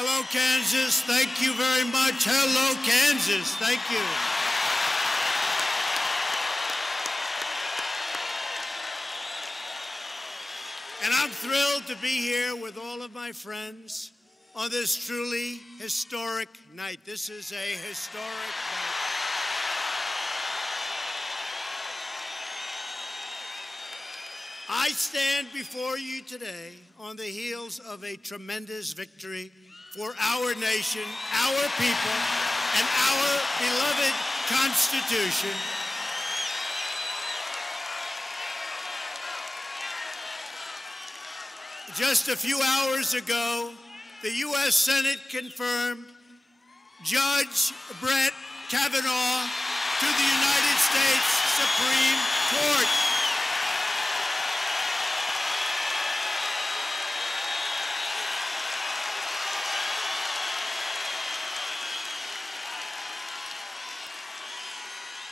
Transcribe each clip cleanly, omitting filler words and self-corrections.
Hello, Kansas. Thank you very much. Hello, Kansas. Thank you. And I'm thrilled to be here with all of my friends on this truly historic night. This is a historic night. I stand before you today on the heels of a tremendous victory for our nation, our people, and our beloved Constitution. Just a few hours ago, the U.S. Senate confirmed Judge Brett Kavanaugh to the United States Supreme Court.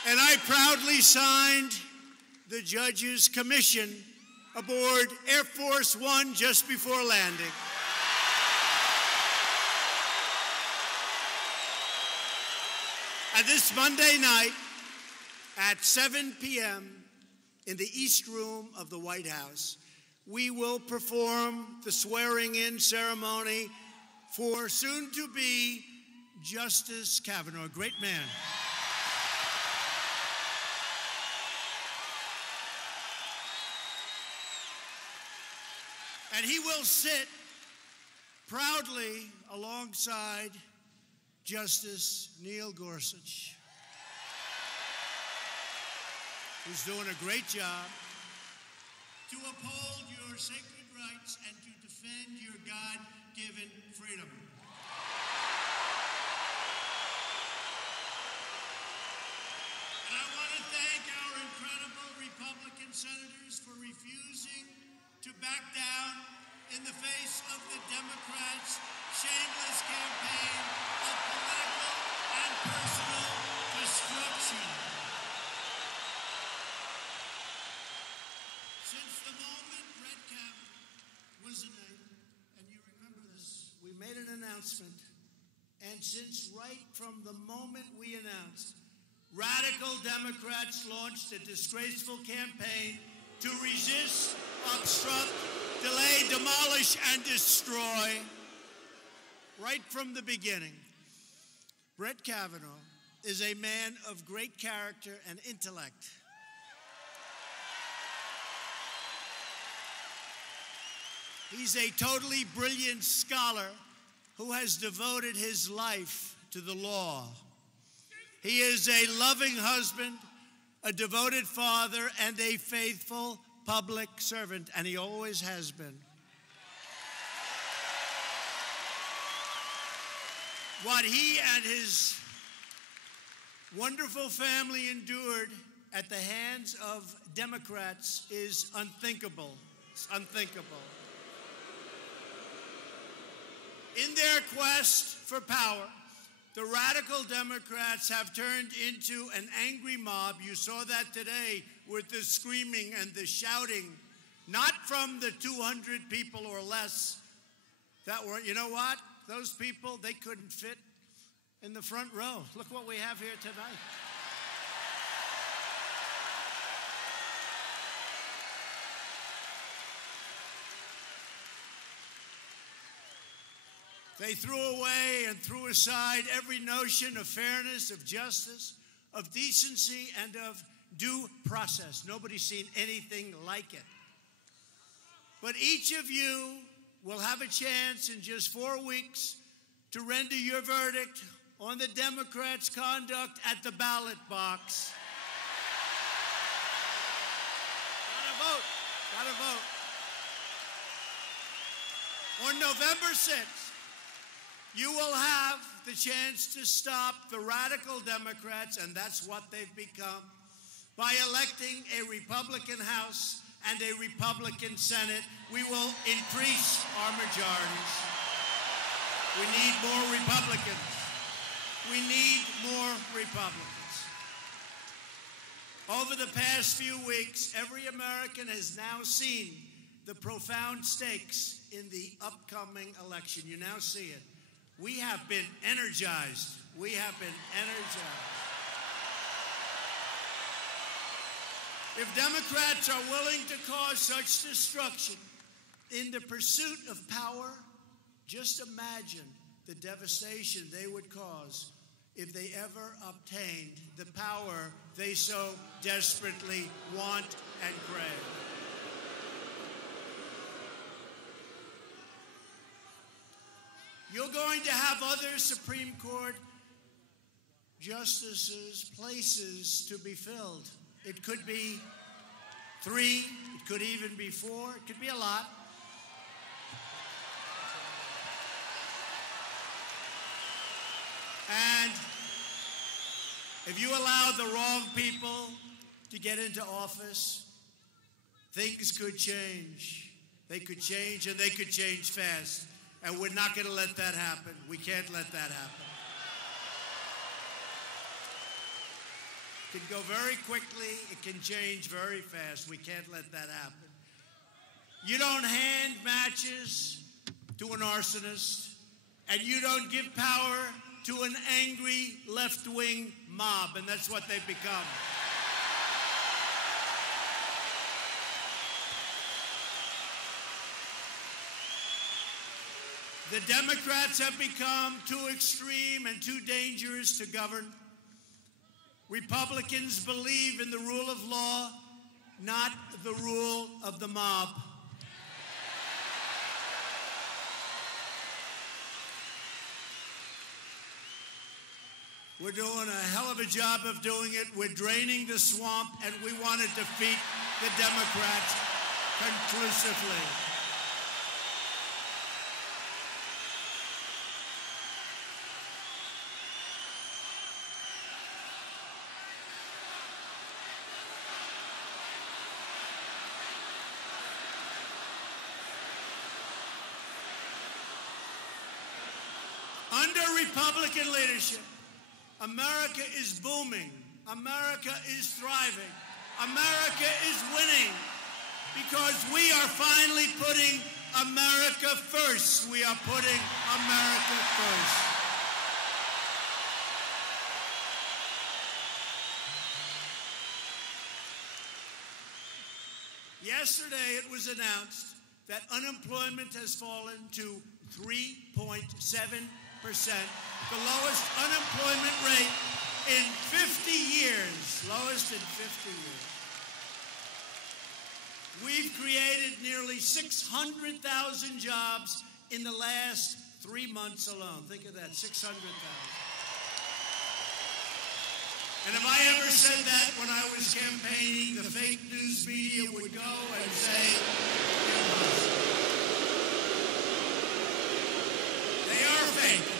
And I proudly signed the judge's commission aboard Air Force One just before landing. And this Monday night at 7 p.m. in the East Room of the White House, we will perform the swearing-in ceremony for soon-to-be Justice Kavanaugh, a great man. And he will sit proudly alongside Justice Neil Gorsuch, who's doing a great job to uphold your sacred rights and to defend your God-given freedom. And I want to thank our incredible Republican senators for refusing to back down in the face of the Democrats' shameless campaign of political and personal destruction. Since the moment Brett Kavanaugh was indicted, and you remember this, we made an announcement, and since right from the moment we announced, radical Democrats launched a disgraceful campaign to resist, obstruct, delay, demolish, and destroy. Right from the beginning, Brett Kavanaugh is a man of great character and intellect. He's a totally brilliant scholar who has devoted his life to the law. He is a loving husband, a devoted father, and a faithful public servant, and he always has been. What he and his wonderful family endured at the hands of Democrats is unthinkable. It's unthinkable. In their quest for power, the radical Democrats have turned into an angry mob. You saw that today with the screaming and the shouting, not from the 200 people or less that were, you know what? Those people, they couldn't fit in the front row. Look what we have here tonight. They threw away and threw aside every notion of fairness, of justice, of decency, and of due process. Nobody's seen anything like it. But each of you will have a chance in just 4 weeks to render your verdict on the Democrats' conduct at the ballot box. Gotta vote. Gotta vote. On November 6th, you will have the chance to stop the radical Democrats, and that's what they've become, by electing a Republican House and a Republican Senate. We will increase our majorities. We need more Republicans. We need more Republicans. Over the past few weeks, every American has now seen the profound stakes in the upcoming election. You now see it. We have been energized. We have been energized. If Democrats are willing to cause such destruction in the pursuit of power, just imagine the devastation they would cause if they ever obtained the power they so desperately want and crave. You're going to have other Supreme Court justices, places to be filled. It could be 3, it could even be 4, it could be a lot. And if you allow the wrong people to get into office, things could change. They could change, and they could change fast. And we're not going to let that happen. We can't let that happen. It can go very quickly. It can change very fast. We can't let that happen. You don't hand matches to an arsonist, and you don't give power to an angry left-wing mob, and that's what they've become. The Democrats have become too extreme and too dangerous to govern. Republicans believe in the rule of law, not the rule of the mob. We're doing a hell of a job of doing it. We're draining the swamp, and we want to defeat the Democrats conclusively. Under Republican leadership, America is booming. America is thriving. America is winning because we are finally putting America first. We are putting America first. Yesterday, it was announced that unemployment has fallen to 3.7%. The lowest unemployment rate in 50 years. Lowest in 50 years. We've created nearly 600,000 jobs in the last 3 months alone. Think of that, 600,000. And if I ever said that when I was campaigning, the fake news media would go and say, they are fake.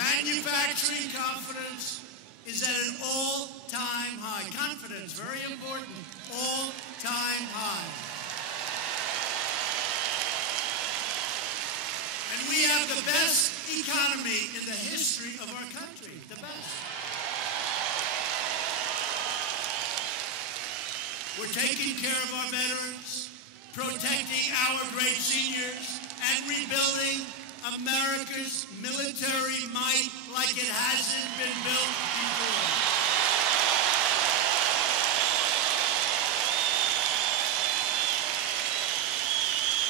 Manufacturing confidence is at an all-time high. Confidence, very important, all-time high. And we have the best economy in the history of our country, the best. We're taking care of our veterans, protecting our great seniors, and rebuilding America's military might like it hasn't been built before.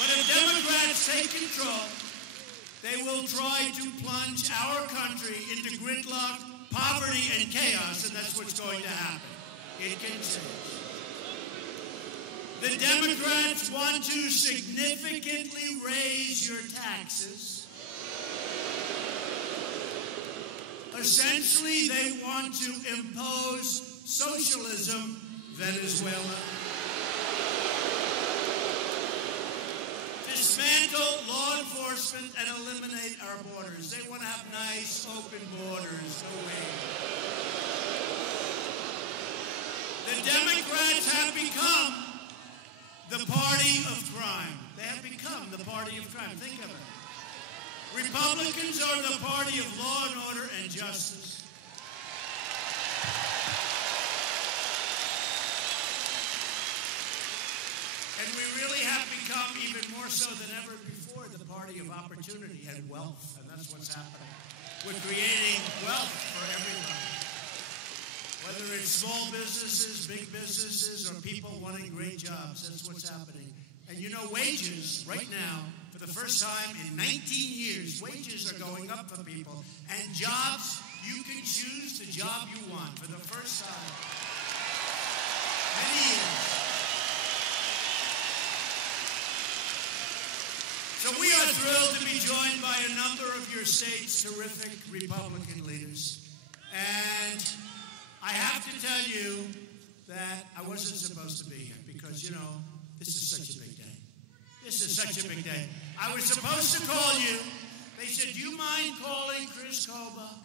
But if Democrats take control, they will try to plunge our country into gridlock, poverty, and chaos, and that's what's going to happen. It can change. The Democrats want to significantly raise your taxes. Essentially, they want to impose socialism, Venezuela. Dismantle law enforcement and eliminate our borders. They want to have nice, open borders. No way. The Democrats have become the party of crime. They have become the party of crime. Think of it. Republicans are the party of law and order and justice. And we really have become, even more so than ever before, We're the party of opportunity and wealth, and that's what's happening. We're creating wealth for everybody. Whether it's small businesses, big businesses, or people wanting great jobs, that's what's happening. And you know, wages right now, for the first time in 19 years, wages are going up for people. And jobs, you can choose the job you want for the first time. Many years. So we are thrilled to be joined by a number of your state's terrific Republican leaders. And I have to tell you that I wasn't supposed to be here because, you know, this is such a big day. This is such a big day. I was supposed to call you. They said, do you mind calling Chris Kobach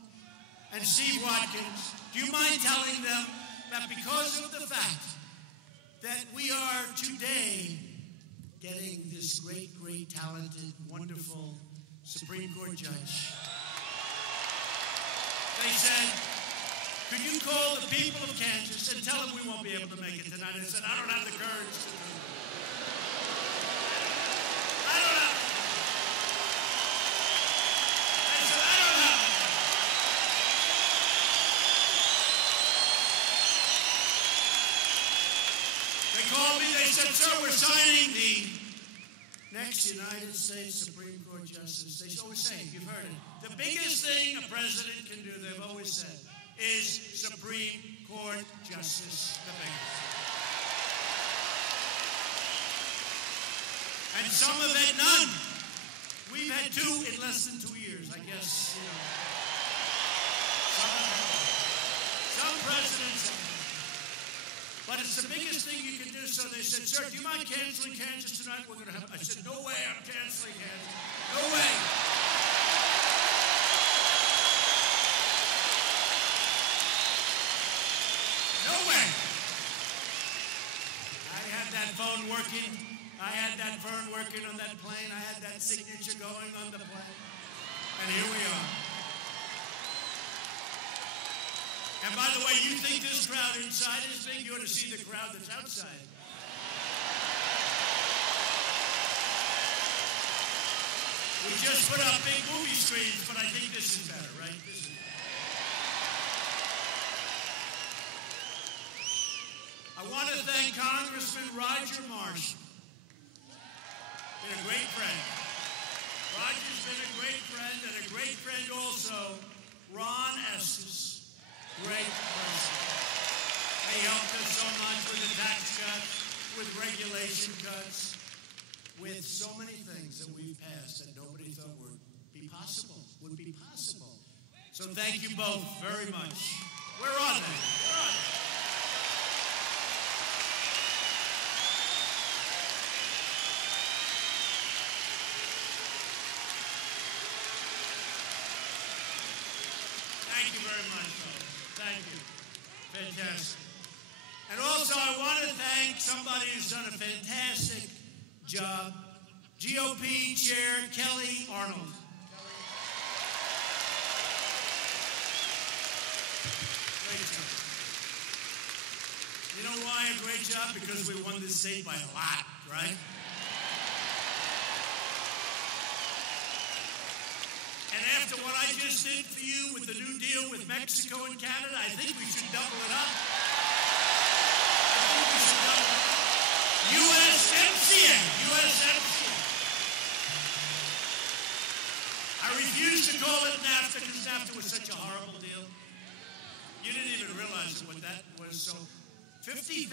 and Steve Watkins? Do you mind telling them that because of the fact that we are today getting this great, talented, wonderful Supreme Court judge, they said, could you call the people of Kansas and tell them we won't be able to make it tonight? I said, I don't have the courage to do it. I don't have it. I said, I don't have it. They called me, they said, sir, we're signing the next United States Supreme Court Justice. They always say, you've heard it, the biggest thing a president can do, they've always said, is Supreme Court Justice. The biggest. And some have had none. We've had two in less than 2 years, I guess. You know. Some presidents have. But it's the biggest thing you can do. So they said, sir, do you mind canceling Kansas tonight? We're going to have. I said, no way, I'm canceling Kansas. No way. No way. I had that phone working. I had that phone working on that plane. I had that signature going on the plane. And here we are. And by the way, you think this crowd inside is big? You ought to see the crowd that's outside. We just put up big movie screens, but I think this is better, right? This is better. I want to thank Congressman Roger Marshall. Been a great friend. Roger's been a great friend, and a great friend also, Ron Estes. Great person. They helped us so much with the tax cuts, with regulation cuts, with so many things that we've passed that nobody thought would be possible. So thank you both very much. Where are they? Where are they? Thank you very much, folks. Thank you. Fantastic. And also, I want to thank somebody who's done a fantastic job, GOP Chair Kelly Arnold. Great job. You know why a great job? Because we won this state by a lot, right? And after what I just did for you with the new deal with Mexico and Canada, I think we should double it up. USMCA. I refuse to call it NAFTA because NAFTA was such a horrible deal. You didn't even realize what that was. So 50,000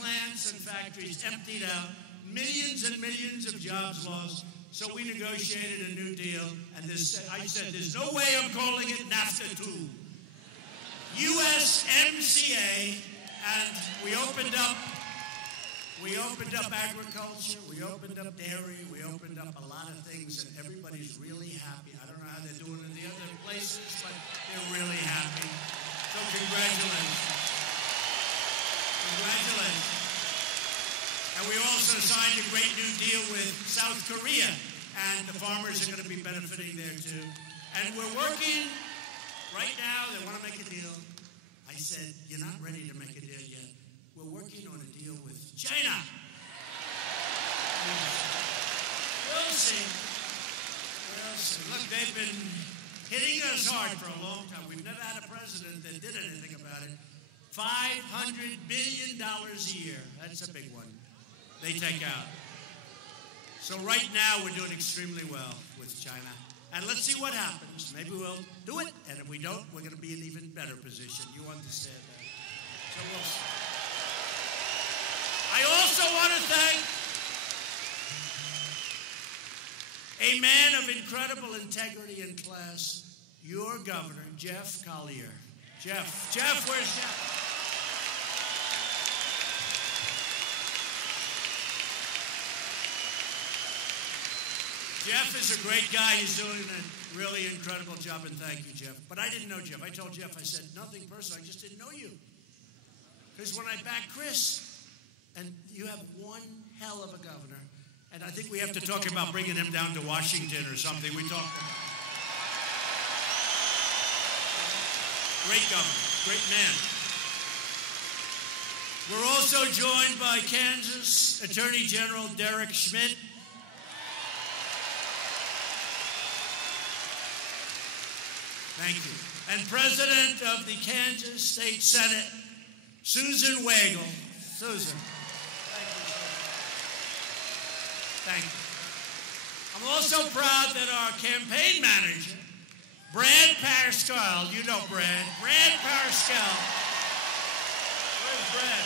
plants and factories emptied out, millions and millions of jobs lost. So we negotiated a new deal, and I said, there's no way I'm calling it NAFTA 2. USMCA, and we opened up agriculture, we opened up dairy, we opened up a lot of things, and everybody's really happy. I don't know how they're doing in the other places, but they're really happy. So congratulations. Congratulations. And we also signed a great new deal with South Korea, and the farmers are going to be benefiting there too. And we're working right now. They want to make a deal. I said, you're not ready to make a deal yet. We're working on a deal with China. We'll see. Listen, look, they've been hitting us hard for a long time. We've never had a president that did anything about it. $500 billion a year. That's a big one. They take out. So right now we're doing extremely well with China. And let's see what happens. Maybe we'll do it. And if we don't, we're going to be in an even better position. You understand that? So we'll see. I also want to thank a man of incredible integrity and class, your governor, Jeff Collier. Jeff, where's Jeff? Jeff is a great guy. He's doing a really incredible job, and thank you, Jeff. But I didn't know Jeff. I told Jeff, I said, nothing personal. I just didn't know you. Because when I backed Chris, and you have one hell of a governor, and I think we have to talk about bringing him down to Washington or something. We talked about it. Great governor, great man. We're also joined by Kansas Attorney General Derek Schmidt. Thank you. And President of the Kansas State Senate, Susan Wagle. Susan. Thank you. I'm also proud that our campaign manager, Brad Pascal, you know Brad Pascal. Where's Brad?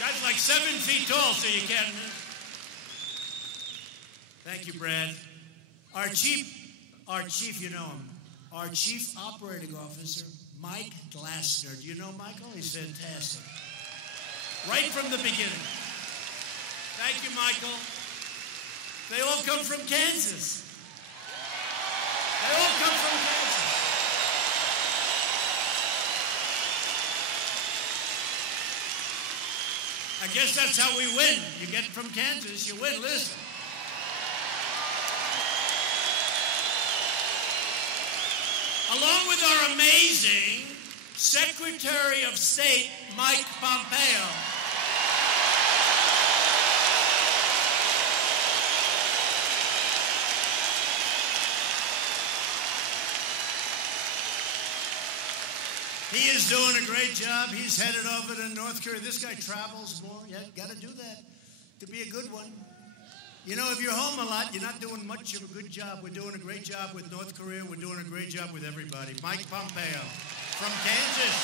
Guy's like 7 feet tall, so you can't miss. Thank you, Brad. Our chief, you know him, our Chief Operating Officer, Mike Glassner. Do you know Michael? He's fantastic. Right from the beginning. Thank you, Michael. They all come from Kansas. They all come from Kansas. I guess that's how we win. You get from Kansas, you win. Listen. Along with our amazing Secretary of State, Mike Pompeo. He is doing a great job. He's headed over to North Korea. This guy travels more. Yeah, got to do that to be a good one. You know, if you're home a lot, you're not doing much of a good job. We're doing a great job with North Korea. We're doing a great job with everybody. Mike Pompeo from Kansas.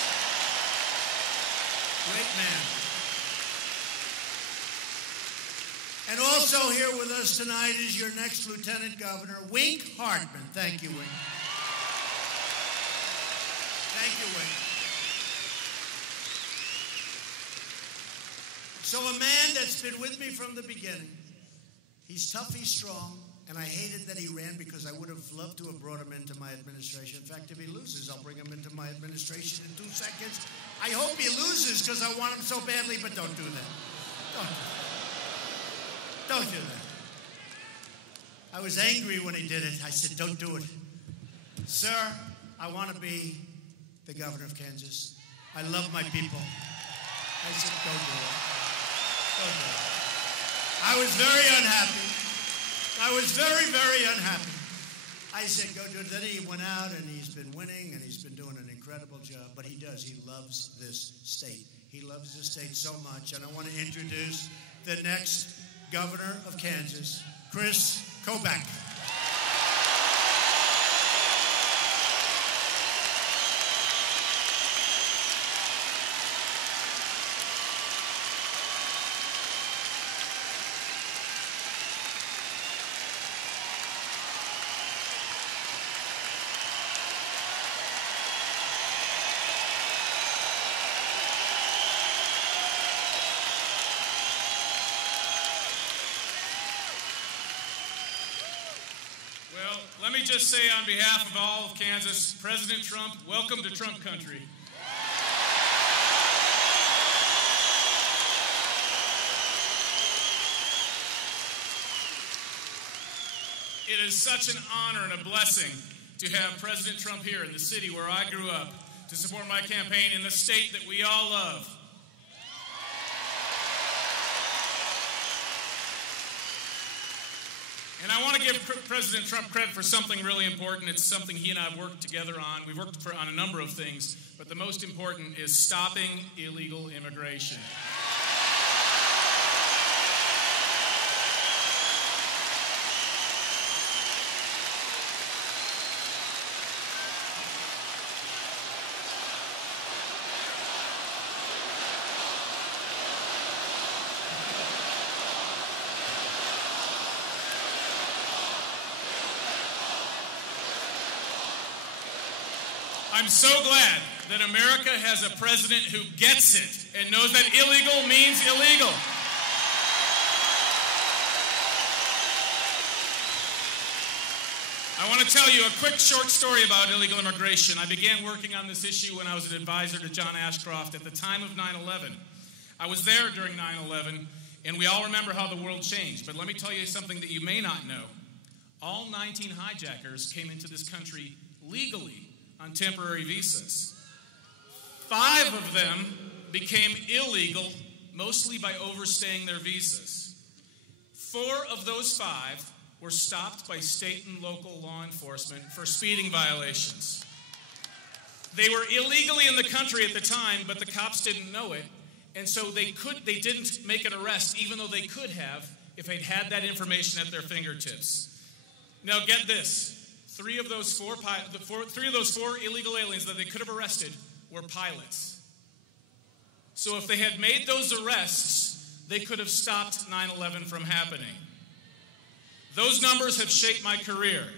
Great man. And also here with us tonight is your next Lieutenant Governor, Wink Hartman. Thank you, Wink. Thank you, Wink. So a man that's been with me from the beginning. He's tough, he's strong, and I hated that he ran because I would have loved to have brought him into my administration. In fact, if he loses, I'll bring him into my administration in 2 seconds. I hope he loses because I want him so badly, but don't do that. Don't do that. I was angry when he did it. I said, don't do it. Sir, I want to be the governor of Kansas. I love my people. I said, don't do it. Don't do it. I was very unhappy. I was very, very unhappy. I said, go do it. Then he went out and he's been winning and he's been doing an incredible job. But he does. He loves this state. He loves this state so much. And I want to introduce the next governor of Kansas, Chris Kobach. Let me just say on behalf of all of Kansas, President Trump, welcome to Trump country. It is such an honor and a blessing to have President Trump here in the city where I grew up to support my campaign in the state that we all love. And I want to give President Trump credit for something really important. It's something he and I have worked together on. We've worked on a number of things, but the most important is stopping illegal immigration. I'm so glad that America has a president who gets it and knows that illegal means illegal. I want to tell you a quick short story about illegal immigration. I began working on this issue when I was an advisor to John Ashcroft at the time of 9/11. I was there during 9/11, and we all remember how the world changed. But let me tell you something that you may not know. All 19 hijackers came into this country legally on temporary visas. 5 of them became illegal, mostly by overstaying their visas. 4 of those 5 were stopped by state and local law enforcement for speeding violations. They were illegally in the country at the time, but the cops didn't know it, and so they didn't make an arrest, even though they could have if they'd had that information at their fingertips. Now get this. 3 of those 4 illegal aliens that they could have arrested were pilots. So if they had made those arrests, they could have stopped 9/11 from happening. Those numbers have shaped my career.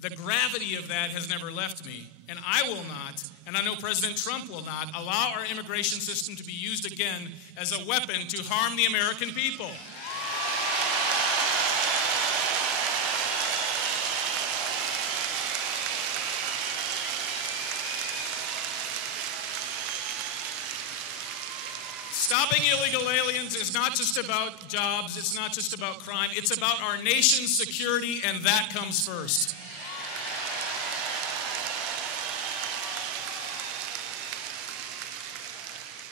The gravity of that has never left me, and I will not, and I know President Trump will not, allow our immigration system to be used again as a weapon to harm the American people. Stopping illegal aliens is not just about jobs, it's not just about crime, it's about our nation's security, and that comes first.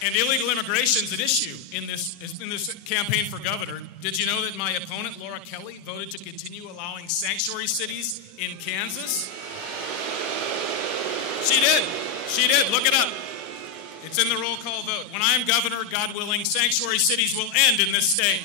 And illegal immigration is an issue in this campaign for governor. Did you know that my opponent, Laura Kelly, voted to continue allowing sanctuary cities in Kansas? She did. Look it up. It's in the roll call vote. When I am governor, God willing, sanctuary cities will end in this state.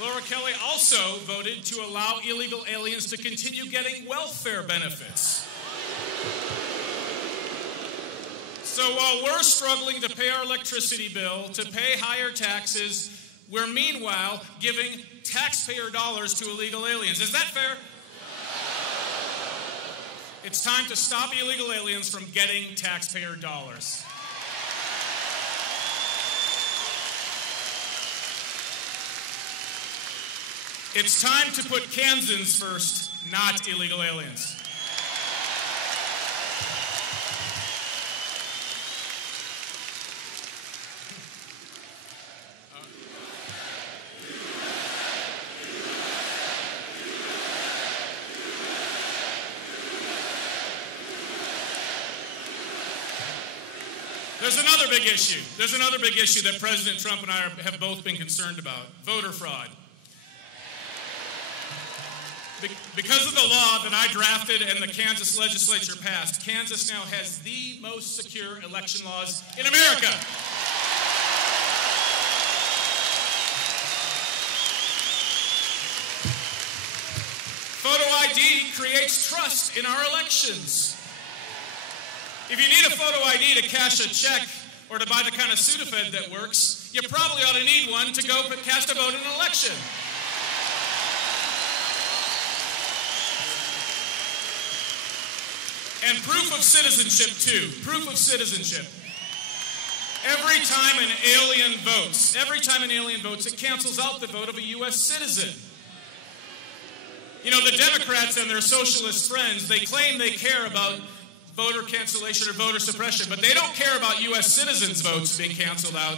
Laura Kelly also voted to allow illegal aliens to continue getting welfare benefits. So while we're struggling to pay our electricity bill, to pay higher taxes, we're meanwhile giving taxpayer dollars to illegal aliens. Is that fair? It's time to stop illegal aliens from getting taxpayer dollars. It's time to put Kansans first, not illegal aliens. There's another big issue that President Trump and I have both been concerned about: voter fraud. Because of the law that I drafted and the Kansas legislature passed, Kansas now has the most secure election laws in America. Photo ID creates trust in our elections. If you need a photo ID to cash a check or to buy the kind of Sudafed that works, you probably ought to need one to go cast a vote in an election. And proof of citizenship, too. Proof of citizenship. Every time an alien votes, it cancels out the vote of a U.S. citizen. You know, the Democrats and their socialist friends, they claim they care about voter cancellation or voter suppression, but they don't care about U.S. citizens' votes being canceled out.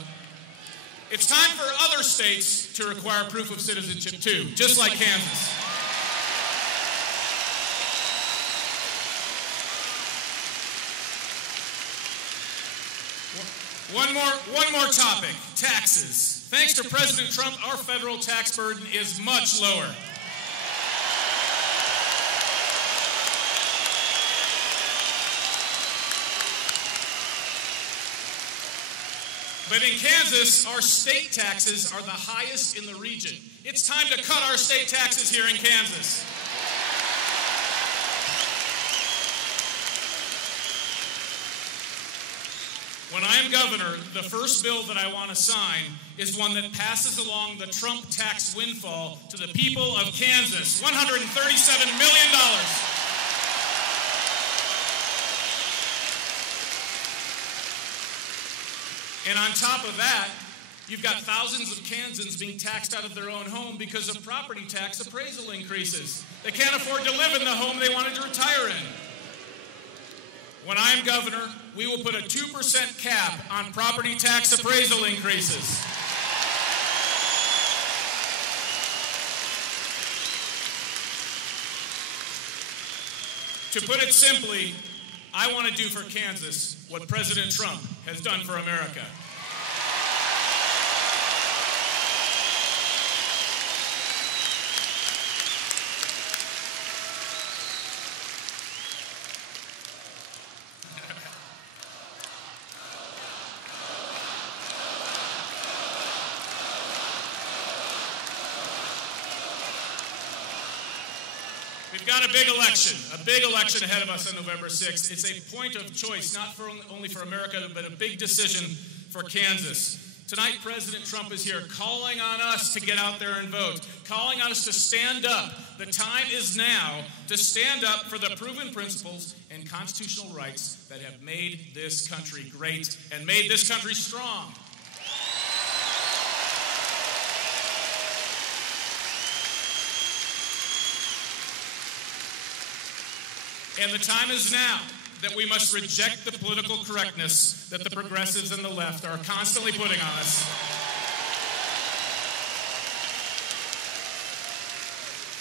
It's time for other states to require proof of citizenship, too, just like Kansas. One more topic, taxes. Thanks to President Trump, our federal tax burden is much lower. But in Kansas, our state taxes are the highest in the region. It's time to cut our state taxes here in Kansas. When I am governor, the first bill that I want to sign is one that passes along the Trump tax windfall to the people of Kansas, $137 million. And on top of that, you've got thousands of Kansans being taxed out of their own home because of property tax appraisal increases. They can't afford to live in the home they wanted to retire in. When I'm governor, we will put a 2% cap on property tax appraisal increases. To put it simply, I want to do for Kansas what President Trump has done for America. We've got a big election ahead of us on November 6th. It's a point of choice, not only for America, but a big decision for Kansas. Tonight, President Trump is here calling on us to get out there and vote, calling on us to stand up. The time is now to stand up for the proven principles and constitutional rights that have made this country great and made this country strong. And the time is now that we must reject the political correctness that the progressives and the left are constantly putting on us.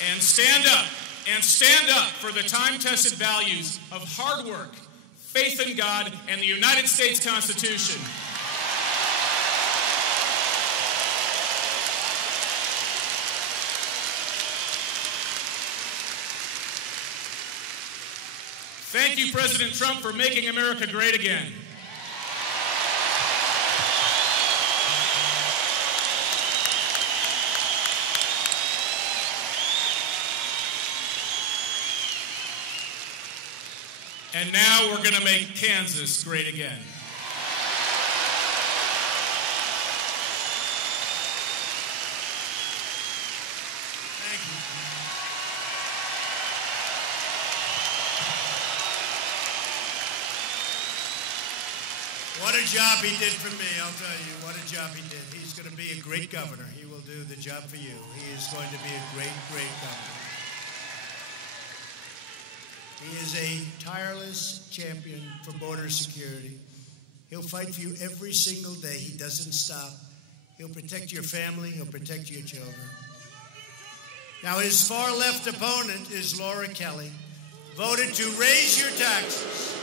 And stand up for the time-tested values of hard work, faith in God, and the United States Constitution. Thank you, President Trump, for making America great again. And now we're going to make Kansas great again. What a job he did for me, I'll tell you. What a job he did. He's going to be a great governor. He will do the job for you. He is going to be a great, great governor. He is a tireless champion for border security. He'll fight for you every single day. He doesn't stop. He'll protect your family. He'll protect your children. Now, his far-left opponent is Laura Kelly, voted to raise your taxes.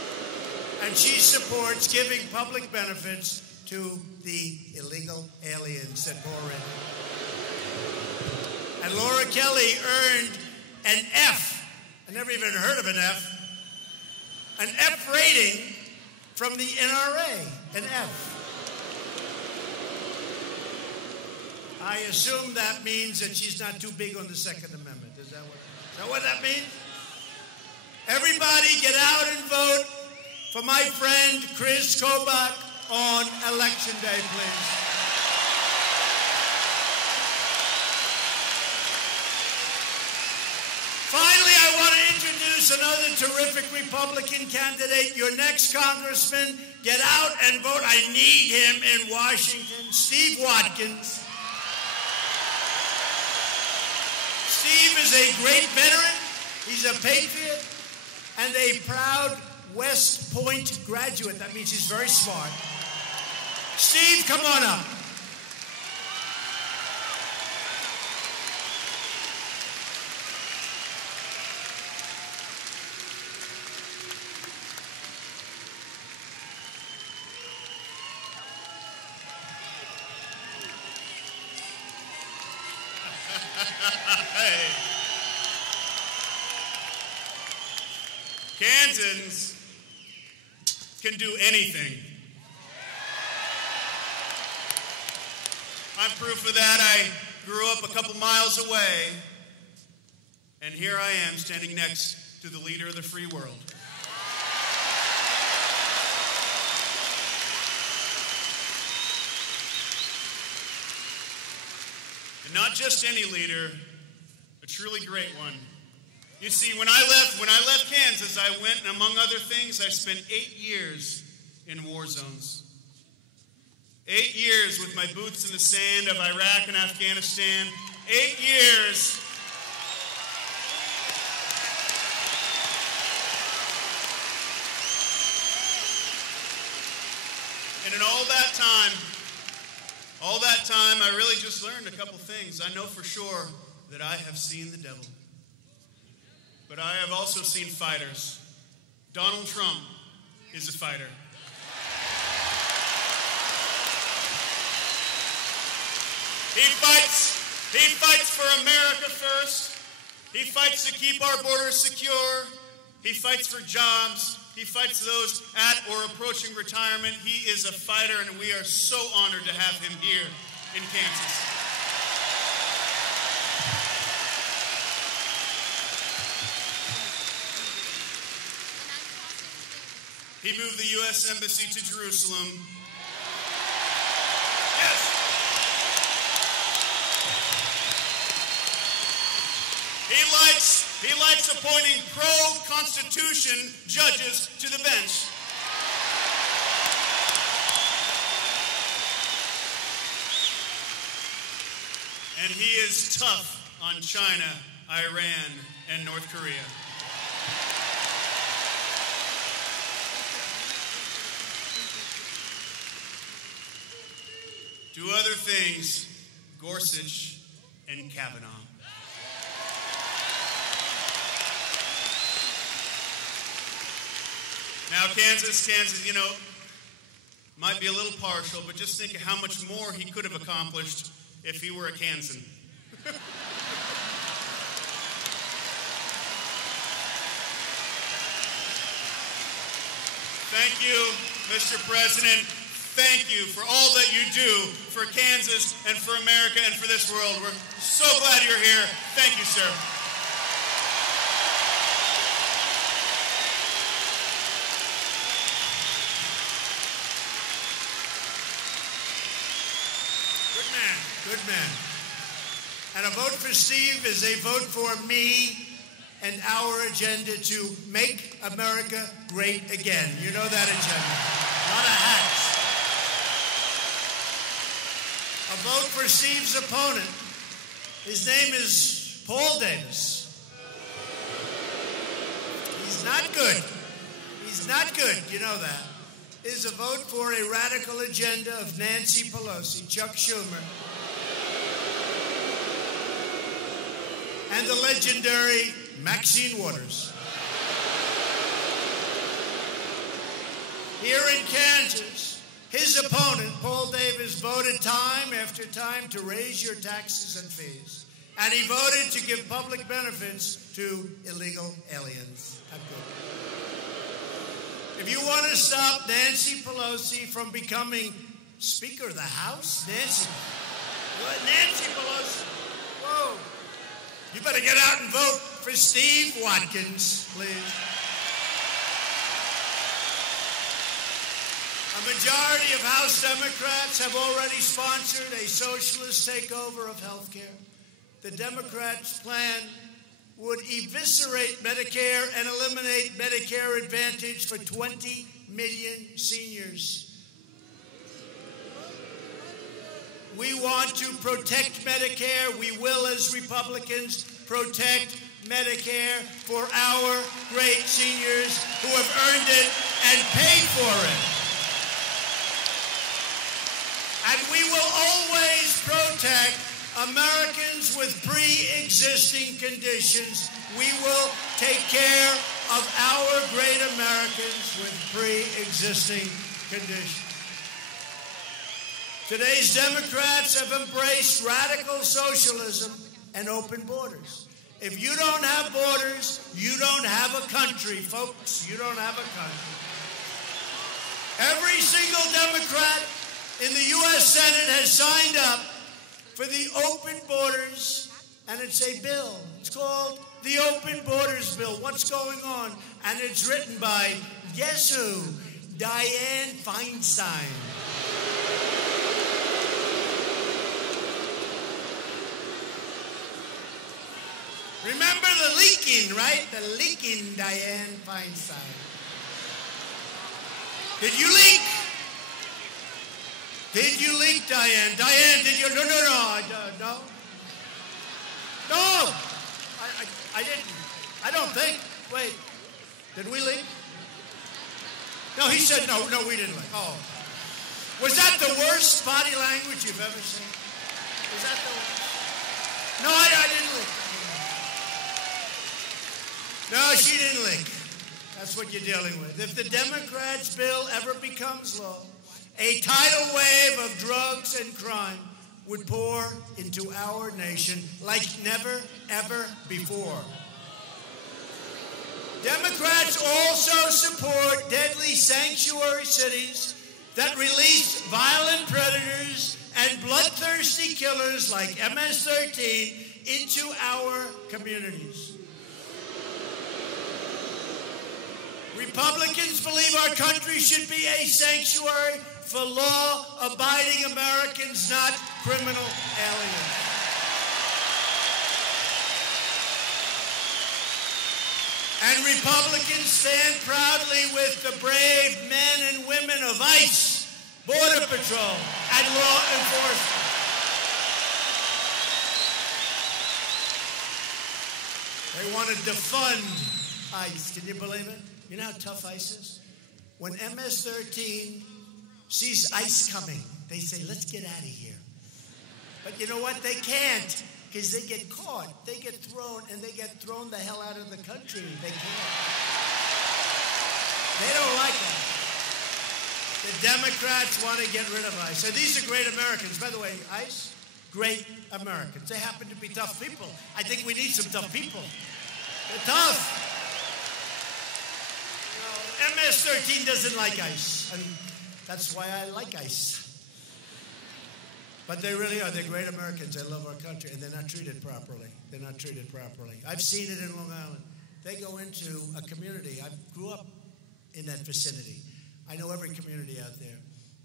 And she supports giving public benefits to the illegal aliens that pour in. And Laura Kelly earned an F. I never even heard of an F. An F rating from the NRA. An F. I assume that means that she's not too big on the Second Amendment. Is that what that means? Everybody get out and vote for my friend Chris Kobach on Election Day, please. Finally, I want to introduce another terrific Republican candidate, your next congressman. Get out and vote. I need him in Washington, Steve Watkins. Steve is a great veteran. He's a patriot and a proud West Point graduate. That means he's very smart. Steve, come on up. Kansans can do anything. I'm proof of that. I grew up a couple miles away, and here I am standing next to the leader of the free world. And not just any leader, a truly great one. You see, when I left Kansas, I went, and among other things, I spent 8 years in war zones. 8 years with my boots in the sand of Iraq and Afghanistan. 8 years. And in all that time, I really just learned a couple things. I know for sure that I have seen the devil. But I have also seen fighters. Donald Trump is a fighter. He fights for America first. He fights to keep our borders secure. He fights for jobs. He fights those at or approaching retirement. He is a fighter, and we are so honored to have him here in Kansas. He moved the U.S. Embassy to Jerusalem. Yes. He likes appointing pro-Constitution judges to the bench. And he is tough on China, Iran, and North Korea. Do other things, Gorsuch and Kavanaugh. Now, Kansas, might be a little partial, but just think of how much more he could have accomplished if he were a Kansan. Thank you, Mr. President. Thank you for all that you do for Kansas and for America and for this world. We're so glad you're here. Thank you, sir. Good man. And a vote for Steve is a vote for me and our agenda to make America great again. You know that agenda. Not a hacks. A vote for Steve's opponent. His name is Paul Davis. He's not good. He's not good. You know that. Is a vote for a radical agenda of Nancy Pelosi, Chuck Schumer, and the legendary Maxine Waters. Here in Kansas, his opponent, Paul Davis, voted time after time to raise your taxes and fees. And he voted to give public benefits to illegal aliens. I'm good. If you want to stop Nancy Pelosi from becoming Speaker of the House, Nancy Pelosi, whoa. You better get out and vote for Steve Watkins, please. A majority of House Democrats have already sponsored a socialist takeover of health care. The Democrats' plan would eviscerate Medicare and eliminate Medicare Advantage for 20 million seniors. We want to protect Medicare. We will, as Republicans, protect Medicare for our great seniors who have earned it and paid for it. And we will always protect Americans with pre-existing conditions. We will take care of our great Americans with pre-existing conditions. Today's Democrats have embraced radical socialism and open borders. If you don't have borders, you don't have a country, folks. You don't have a country. Every single Democrat in the U.S. Senate has signed up for the open borders, and it's a bill. It's called the Open Borders Bill. What's going on? And it's written by, guess who? Dianne Feinstein. Remember the leaking, right? The leaking Dianne Feinstein. Did you leak? Did you leak, Dianne? Dianne, did you? No. No, I didn't. I don't think. Wait, did we leak? No, he said no, we didn't leak. Oh. Was that the worst body language you've ever seen? Was that the worst? No, I didn't leak. No, she didn't leak. That's what you're dealing with. If the Democrats' bill ever becomes law, a tidal wave of drugs and crime would pour into our nation like never, ever before. Democrats also support deadly sanctuary cities that release violent predators and bloodthirsty killers like MS-13 into our communities. Republicans believe our country should be a sanctuary for law-abiding Americans, not criminal aliens. And Republicans stand proudly with the brave men and women of ICE, Border Patrol, and law enforcement. They want to defund ICE. Can you believe it? You know how tough ICE is? When MS-13 sees ICE coming, they say, let's get out of here. But you know what? They can't, because they get caught. They get thrown, and they get thrown the hell out of the country. They can't. They don't like that. The Democrats want to get rid of ICE. So these are great Americans. By the way, ICE, great Americans. They happen to be tough people. I think we need some tough people. They're tough. MS-13 doesn't like ICE, and that's why I like ICE. But they really are. They're great Americans. They love our country, and they're not treated properly. They're not treated properly. I've seen it in Long Island. They go into a community. I grew up in that vicinity. I know every community out there.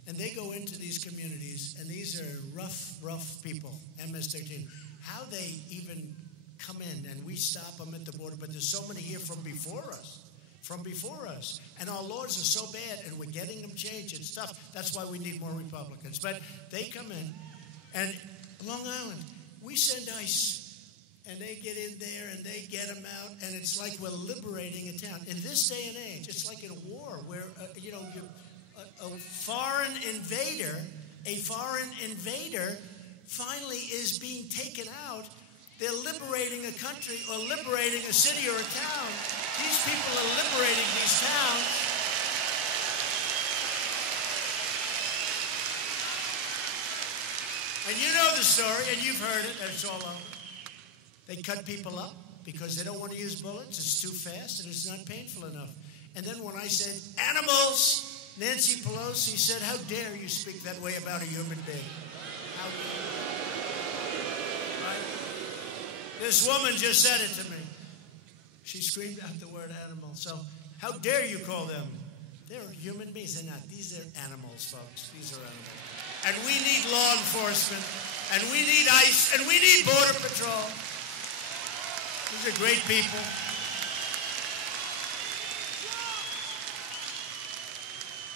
And they go into these communities, and these are rough people, MS-13. How they even come in, and we stop them at the border, but there's so many here from before us. And our laws are so bad, and we're getting them changed. It's tough. That's why we need more Republicans. But they come in, and Long Island, we send ICE, and they get in there, and they get them out, and it's like we're liberating a town. In this day and age, it's like in a war where, a foreign invader finally is being taken out. They're liberating a country or liberating a city or a town. These people are liberating these towns. And you know the story, and you've heard it, and it's all over. They cut people up because they don't want to use bullets. It's too fast, and it's not painful enough. And then when I said, animals, Nancy Pelosi said, how dare you speak that way about a human being? How dare you? Right? This woman just said it to me. She screamed out the word animal. So how dare you call them? They're human beings. They're not. These are animals, folks. These are animals. And we need law enforcement. And we need ICE. And we need Border Patrol. These are great people.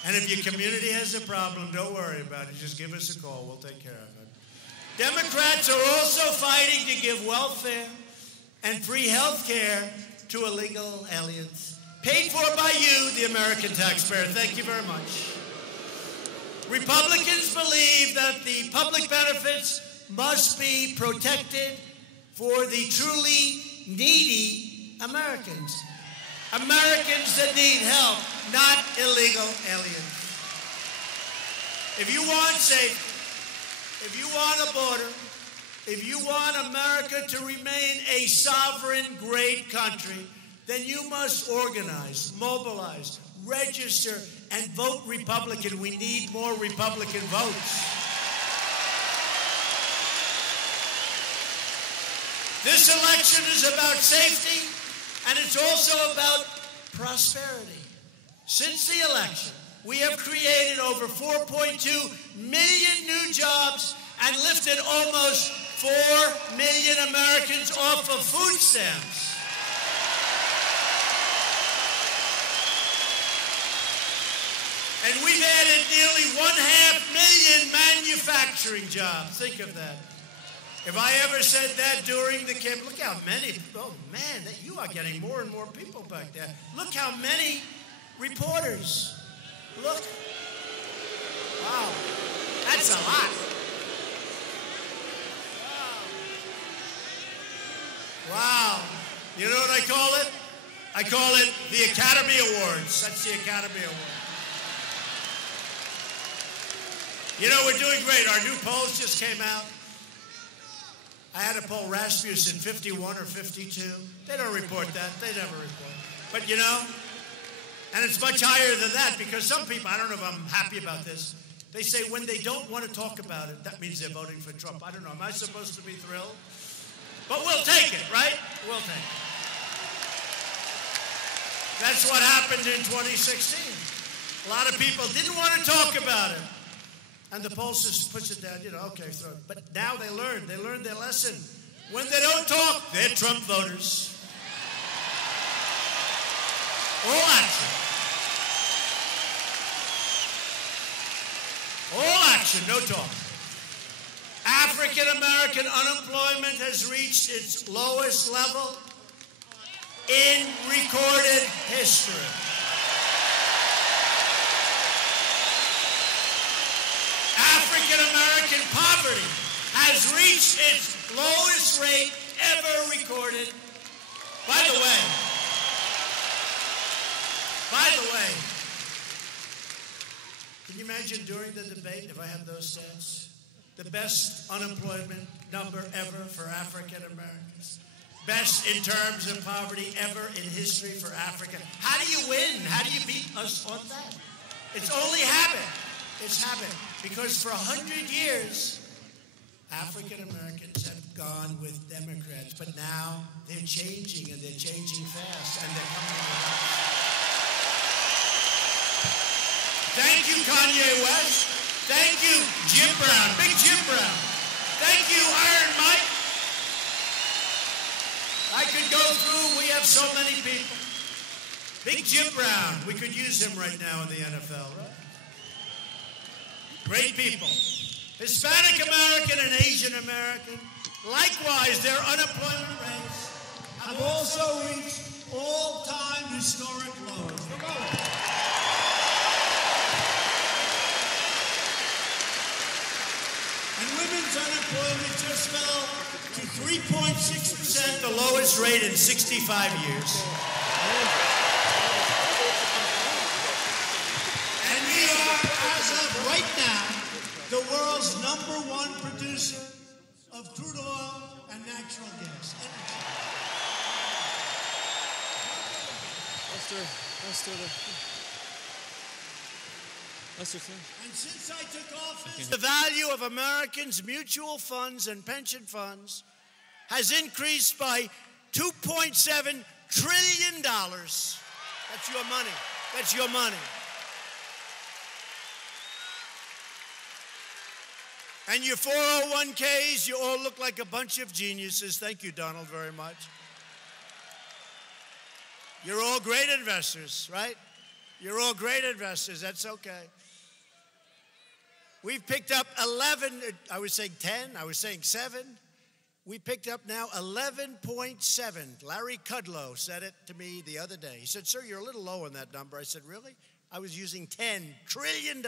And if your community has a problem, don't worry about it. Just give us a call. We'll take care of it. Democrats are also fighting to give welfare and free health care to illegal aliens, paid for by you, the American taxpayer. Thank you very much. Republicans believe that the public benefits must be protected for the truly needy Americans. Americans that need help, not illegal aliens. If you want safety, if you want a border, If you want America to remain a sovereign, great country, then you must organize, mobilize, register, and vote Republican. We need more Republican votes. This election is about safety, and it's also about prosperity. Since the election, we have created over 4.2 million new jobs and lifted almost 4 million Americans off of food stamps. And we've added nearly 1.5 million manufacturing jobs. Think of that. If I ever said that during the campaign, look how many, oh man, you are getting more and more people back there. Look how many reporters. Look. Wow. That's a lot. Wow. You know what I call it? I call it the Academy Awards. That's the Academy Award. You know, we're doing great. Our new polls just came out. I had to poll Rasmussen 51 or 52. They don't report that. They never report. But you know, and it's much higher than that because some people, I don't know if I'm happy about this, they say when they don't want to talk about it, that means they're voting for Trump. I don't know. Am I supposed to be thrilled? But we'll take it, right? We'll take it. That's what happened in 2016. A lot of people didn't want to talk about it. And the pollster puts it down, you know, okay, throw it. But now they learned their lesson. When they don't talk, they're Trump voters. All action. All action, no talk. African American unemployment has reached its lowest level in recorded history. African American poverty has reached its lowest rate ever recorded. By the way, can you imagine during the debate, if I have those stats, the best unemployment number ever for African Americans, best in terms of poverty ever in history for Africa. How do you win? How do you beat us on that? It's only habit. It's habit. Because for 100 years, African Americans have gone with Democrats, but now they're changing, and they're changing fast, and they're coming around. Thank you, Kanye West. Thank you, Jim Brown, Big Jim Brown. Thank you, Iron Mike. I could go through, we have so many people. Big Jim Brown, we could use him right now in the NFL, right? Great people. Hispanic American and Asian American. Likewise, their unemployment rates have also reached all-time historic lows. And women's unemployment just fell to 3.6%, the lowest rate in 65 years. And we are, as of right now, the world's #1 producer of crude oil and natural gas. And since I took office, the value of Americans' mutual funds and pension funds has increased by $2.7 trillion. That's your money. That's your money. And your 401ks, you all look like a bunch of geniuses. Thank you, Donald, very much. You're all great investors, right? You're all great investors. That's okay. We've picked up 11, I was saying 10, I was saying 7. We picked up now 11.7. Larry Kudlow said it to me the other day. He said, sir, you're a little low on that number. I said, really? I was using $10 trillion.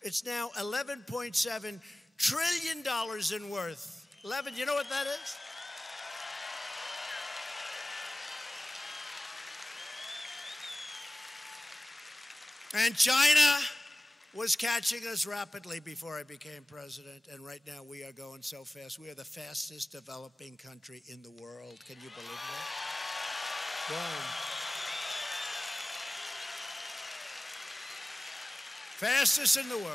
It's now $11.7 trillion in worth. 11, you know what that is? And China was catching us rapidly before I became president, and right now we are going so fast. We are the fastest developing country in the world. Can you believe that? Boom. Fastest in the world.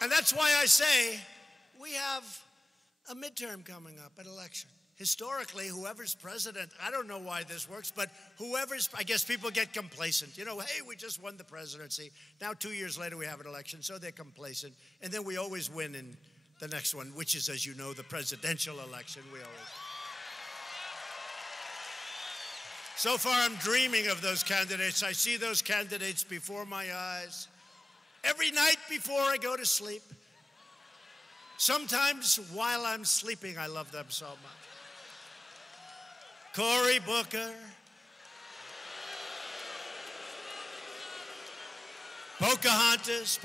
And that's why I say we have a midterm coming up, an election. Historically, whoever's president, I don't know why this works, but I guess people get complacent. You know, hey, we just won the presidency. Now 2 years later we have an election, so they're complacent. And then we always win in the next one, which is, as you know, the presidential election. We always. So far, I'm dreaming of those candidates. I see those candidates before my eyes. Every night before I go to sleep. Sometimes while I'm sleeping, I love them so much. Cory Booker. Pocahontas.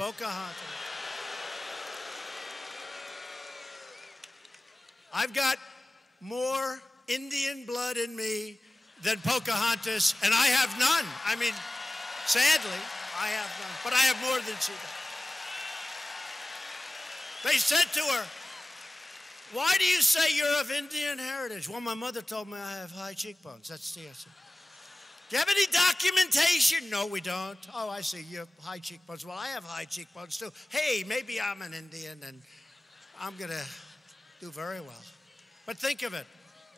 I've got more Indian blood in me than Pocahontas, and I have none. I mean, sadly, I have none, but I have more than she does. They said to her, why do you say you're of Indian heritage? Well, my mother told me I have high cheekbones. That's the answer. Do you have any documentation? No, we don't. Oh, I see, you have high cheekbones. Well, I have high cheekbones too. Hey, maybe I'm an Indian and I'm going to do very well. But think of it.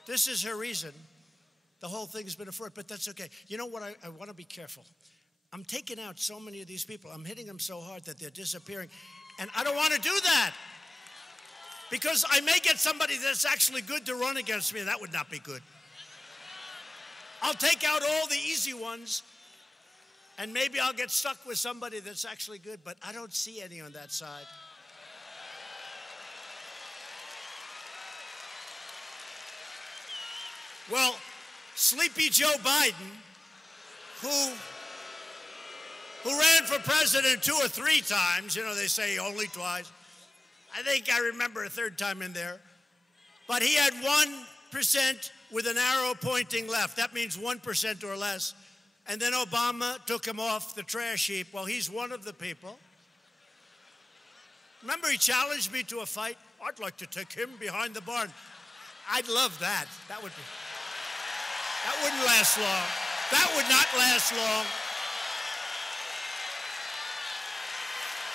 This is her reason. The whole thing's been a fraud, but that's okay. You know what? I want to be careful. I'm taking out so many of these people. I'm hitting them so hard that they're disappearing. And I don't want to do that. Because I may get somebody that's actually good to run against me, and that would not be good. I'll take out all the easy ones, and maybe I'll get stuck with somebody that's actually good, but I don't see any on that side. Well, Sleepy Joe Biden, who ran for president 2 or 3 times. You know, they say only twice. I think I remember a third time in there. But he had 1% with an arrow pointing left. That means 1% or less. And then Obama took him off the trash heap. Well, he's one of the people. Remember, he challenged me to a fight? I'd like to take him behind the barn. I'd love that. That wouldn't last long. That would not last long.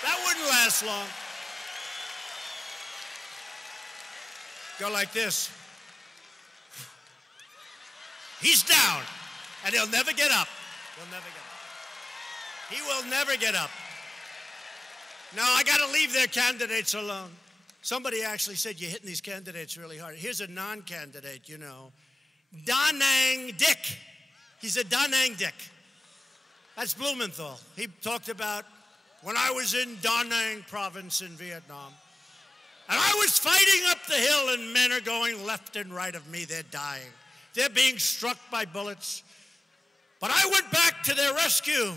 That wouldn't last long. Go like this. He's down, and he'll never get up. He'll never get up. He will never get up. No, I got to leave their candidates alone. Somebody actually said, you're hitting these candidates really hard. Here's a non-candidate, you know. Da Nang Dick. He's a Da Nang Dick. That's Blumenthal. He talked about when I was in Da Nang province in Vietnam. And I was fighting up the hill, and men are going left and right of me. They're dying. They're being struck by bullets. But I went back to their rescue.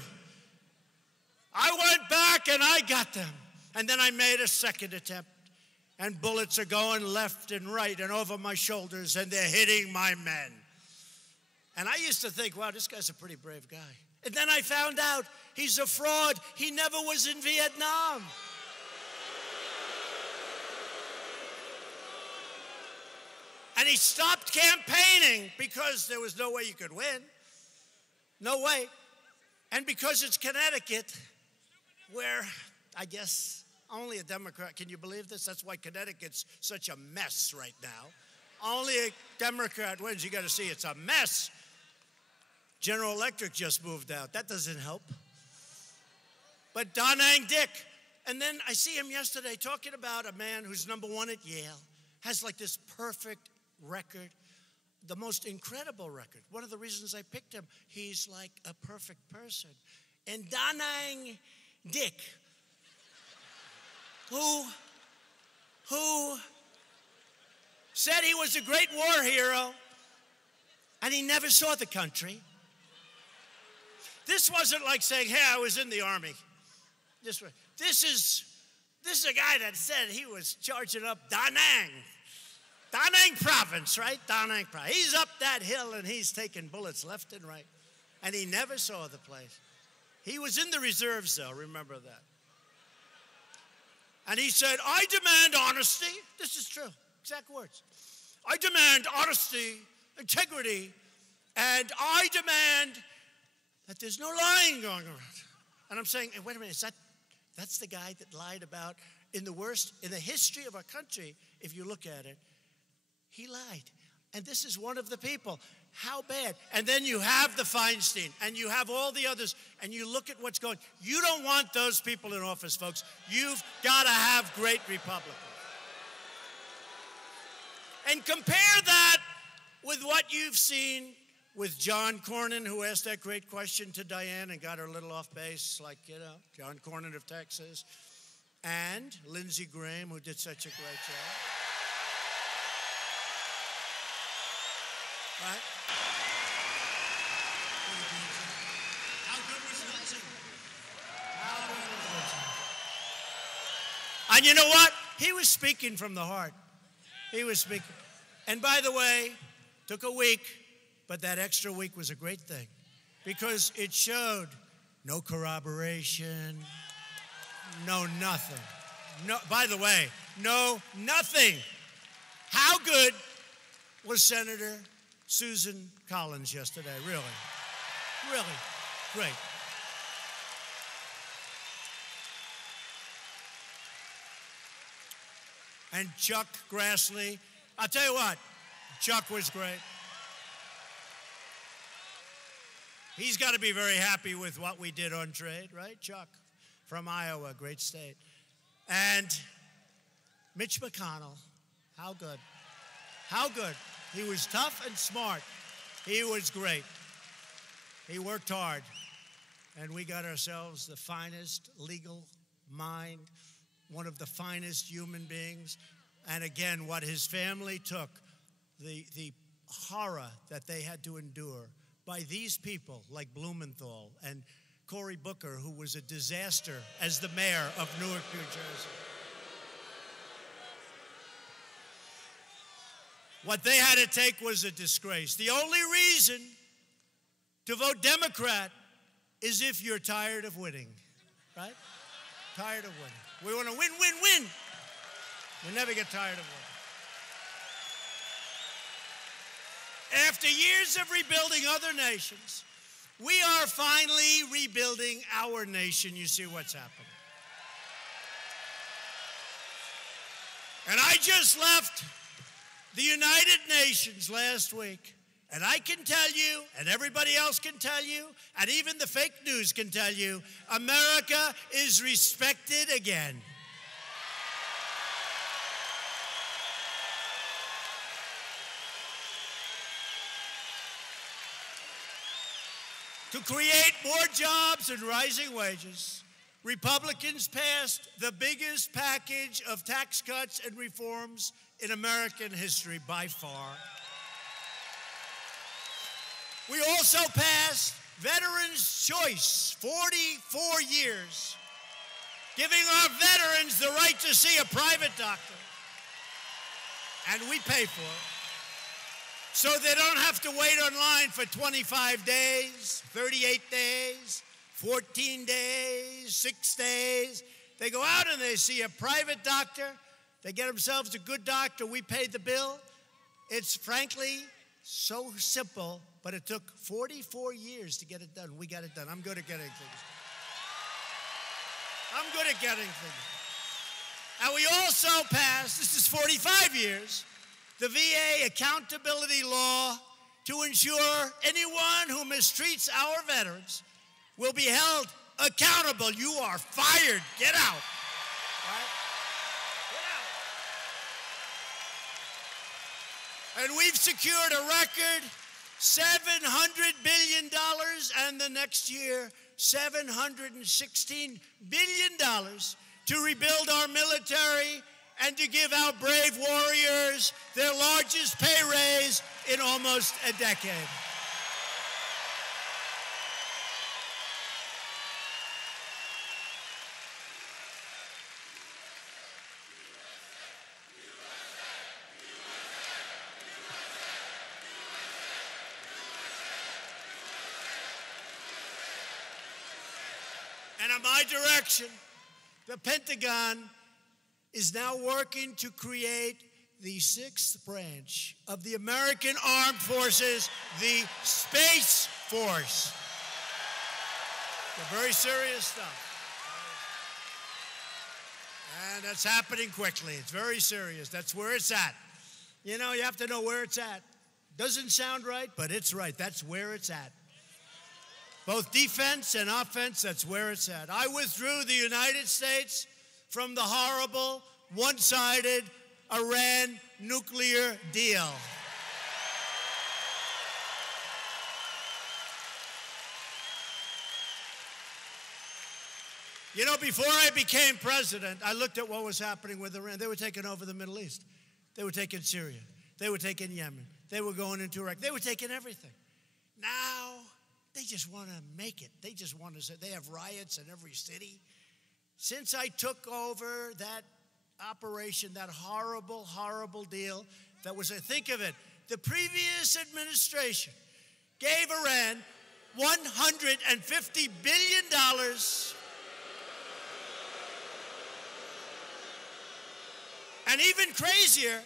I went back and I got them. And then I made a second attempt. And bullets are going left and right and over my shoulders, and they're hitting my men. And I used to think, wow, this guy's a pretty brave guy. And then I found out he's a fraud. He never was in Vietnam. And he stopped campaigning because there was no way you could win. No way. And because it's Connecticut, where I guess only a Democrat, can you believe this? That's why Connecticut's such a mess right now. Only a Democrat wins. You got to see it's a mess. General Electric just moved out. That doesn't help. But Da Nang Dick. And then I see him yesterday talking about a man who's #1 at Yale, has like this perfect record, the most incredible record. One of the reasons I picked him, he's like a perfect person. And Da Nang Dick, who said he was a great war hero, and he never saw the country. This wasn't like saying, hey, I was in the army. This is a guy that said he was charging up Da Nang province, right? Da Nang province. He's up that hill and he's taking bullets left and right. And he never saw the place. He was in the reserves, though, remember that. And he said, I demand honesty. This is true, exact words. I demand honesty, integrity, and I demand that there's no lying going around. And I'm saying, hey, wait a minute, that's the guy that lied about in the history of our country, if you look at it, he lied. And this is one of the people. How bad? And then you have the Feinstein, and you have all the others, and you look at what's going. You don't want those people in office, folks. You've got to have great Republicans. And compare that with what you've seen with John Cornyn, who asked that great question to Diane and got her a little off base, like, John Cornyn of Texas, and Lindsey Graham, who did such a great job. Right? How good was Lindsey? How good was Lindsey? And you know what? He was speaking from the heart. He was speaking. And by the way, took a week, but that extra week was a great thing because it showed no corroboration, no nothing. No, by the way, no nothing. How good was Senator Susan Collins yesterday? Really, really great. And Chuck Grassley, I'll tell you what, Chuck was great. He's got to be very happy with what we did on trade, right, Chuck? From Iowa, great state. And Mitch McConnell, how good? How good? He was tough and smart. He was great. He worked hard. And we got ourselves the finest legal mind, one of the finest human beings. And again, what his family took, the horror that they had to endure by these people like Blumenthal and Cory Booker, who was a disaster as the mayor of Newark, New Jersey. What they had to take was a disgrace. The only reason to vote Democrat is if you're tired of winning, right? Tired of winning. We want to win, win, win. We never get tired of winning. After years of rebuilding other nations, we are finally rebuilding our nation. You see what's happening. And I just left the United Nations last week, and I can tell you, and everybody else can tell you, and even the fake news can tell you, America is respected again. To create more jobs and rising wages, Republicans passed the biggest package of tax cuts and reforms in American history by far. We also passed Veterans' Choice, 44 years, giving our veterans the right to see a private doctor. And we pay for it. So they don't have to wait online for 25 days, 38 days, 14 days, 6 days. They go out and they see a private doctor. They get themselves a good doctor. We pay the bill. It's frankly so simple, but it took 44 years to get it done. We got it done. I'm good at getting things done. I'm good at getting things done. And we also passed, this is 45 years, the VA accountability law to ensure anyone who mistreats our veterans will be held accountable. You are fired. Get out. Right? Get out. And we've secured a record $700 billion, and the next year, $716 billion to rebuild our military and to give our brave warriors their largest pay raise in almost a decade. And at my direction, the Pentagon is now working to create the sixth branch of the American Armed Forces, the Space Force. They're very serious stuff. And that's happening quickly. It's very serious. That's where it's at. You know, you have to know where it's at. Doesn't sound right, but it's right. That's where it's at. Both defense and offense, that's where it's at. I withdrew the United States from the horrible, one-sided Iran nuclear deal. You know, before I became president, I looked at what was happening with Iran. They were taking over the Middle East. They were taking Syria. They were taking Yemen. They were going into Iraq. They were taking everything. Now, they just want to make it. They just want to say, they have riots in every city. Since I took over that operation, that horrible, horrible deal, that was, think of it, the previous administration gave Iran $150 billion. And even crazier,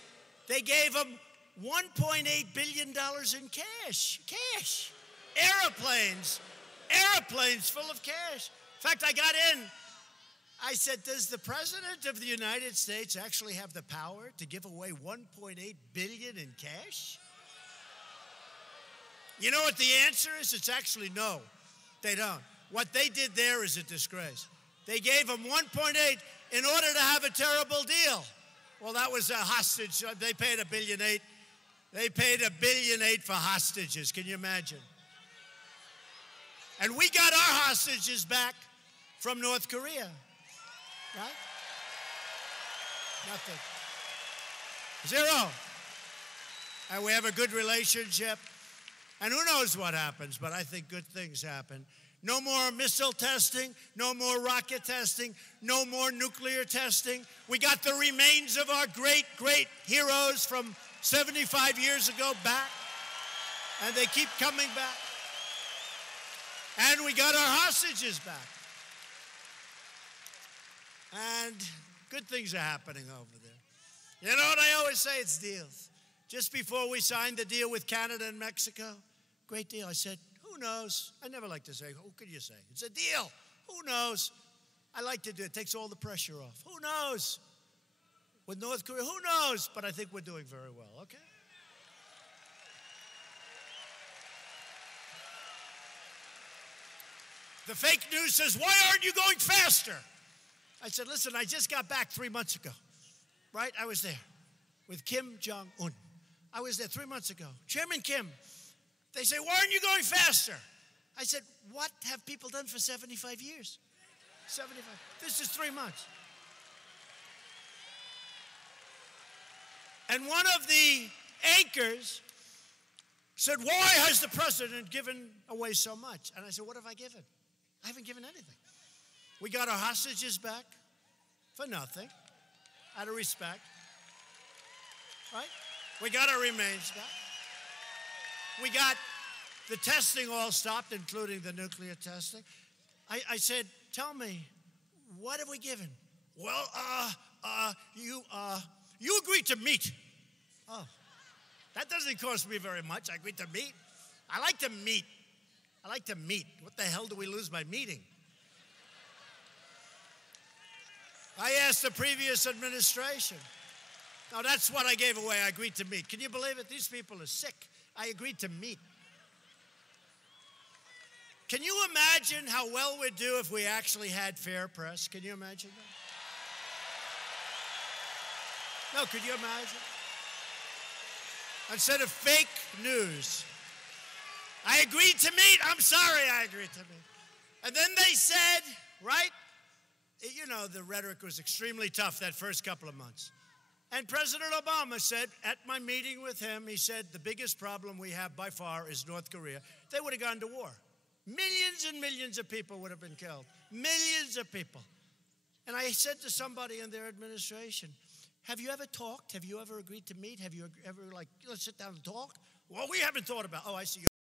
they gave them $1.8 billion in cash. Cash. Airplanes full of cash. In fact, I got in. I said, does the President of the United States actually have the power to give away $1.8 billion in cash? You know what the answer is? It's actually no. They don't. What they did there is a disgrace. They gave them 1.8 in order to have a terrible deal. Well, that was a hostage. They paid $1.8 billion. They paid $1.8 billion for hostages. Can you imagine? And we got our hostages back from North Korea. Right? Nothing. Zero. And we have a good relationship. And who knows what happens, but I think good things happen. No more missile testing, no more rocket testing, no more nuclear testing. We got the remains of our great, great heroes from 75 years ago back, and they keep coming back. And we got our hostages back. And good things are happening over there. You know what I always say? It's deals. Just before we signed the deal with Canada and Mexico, great deal. I said, who knows? I never like to say, who could you say? It's a deal. Who knows? I like to do it. It takes all the pressure off. Who knows? With North Korea, who knows? But I think we're doing very well, okay? The fake news says, why aren't you going faster? I said, listen, I just got back 3 months ago, right? I was there with Kim Jong-un. I was there 3 months ago. Chairman Kim, they say, why aren't you going faster? I said, what have people done for 75 years? 75. This is 3 months. And one of the anchors said, why has the president given away so much? And I said, what have I given? I haven't given anything. We got our hostages back for nothing, out of respect, right? We got our remains back. We got the testing all stopped, including the nuclear testing. I said, tell me, what have we given? Well, you agreed to meet. Oh, that doesn't cost me very much. I agreed to meet. I like to meet. I like to meet. What the hell do we lose by meeting? I asked the previous administration. Now, that's what I gave away. I agreed to meet. Can you believe it? These people are sick. I agreed to meet. Can you imagine how well we'd do if we actually had fair press? Can you imagine that? No, could you imagine? Instead of fake news. I agreed to meet. I'm sorry I agreed to meet. And then they said, right? You know, the rhetoric was extremely tough that first couple of months. And President Obama said, at my meeting with him, he said, the biggest problem we have by far is North Korea. They would have gone to war. Millions and millions of people would have been killed. Millions of people. And I said to somebody in their administration, have you ever talked? Have you ever agreed to meet? Have you ever, like, let's sit down and talk? Well, we haven't thought about, oh, I see.